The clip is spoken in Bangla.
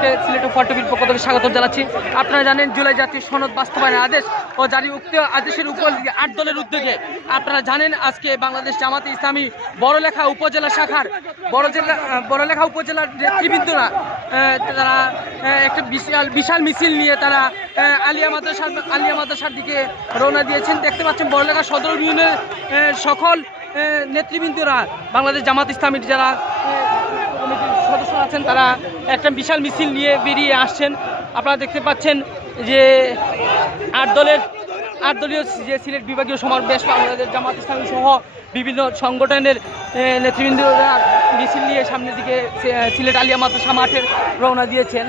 আপনাদেরকে সিলেট ফর টিভির পক্ষ থেকে স্বাগত জানাচ্ছি। আপনারা জানেন জুলাই জাতীয় সনদ বাস্তবায়নের আদেশ ও জারি উক্ত আদেশের উপর 8 দলের উদ্যোগে আপনারা জানেন আজকে বাংলাদেশ জামাতে ইসলামী বড়লেখা উপজেলা শাখার বড়লেখা উপজেলার নেতৃবৃন্দরা তারা একটা বিশাল মিছিল নিয়ে তারা আলিয়া মাদ্রাসার দিকে রওনা দিয়েছেন। দেখতে পাচ্ছেন বড়লেখা সদর ইউনিয়নের সকল নেতৃবৃন্দরা বাংলাদেশ জামাত ইসলামীর যারা কমিটির সদস্য আছেন তারা একটা বিশাল মিছিল নিয়ে বেরিয়ে আসছেন। আপনারা দেখতে পাচ্ছেন যে 8 দলীয় যে সিলেট বিভাগীয় সমাবেশ বাংলাদেশ জামাত ইসলামী সহ বিভিন্ন সংগঠনের নেতৃবৃন্দরা মিছিল নিয়ে সামনের দিকে সিলেট আলিয়া মাদ্রাসা মাঠের রওনা দিয়েছেন।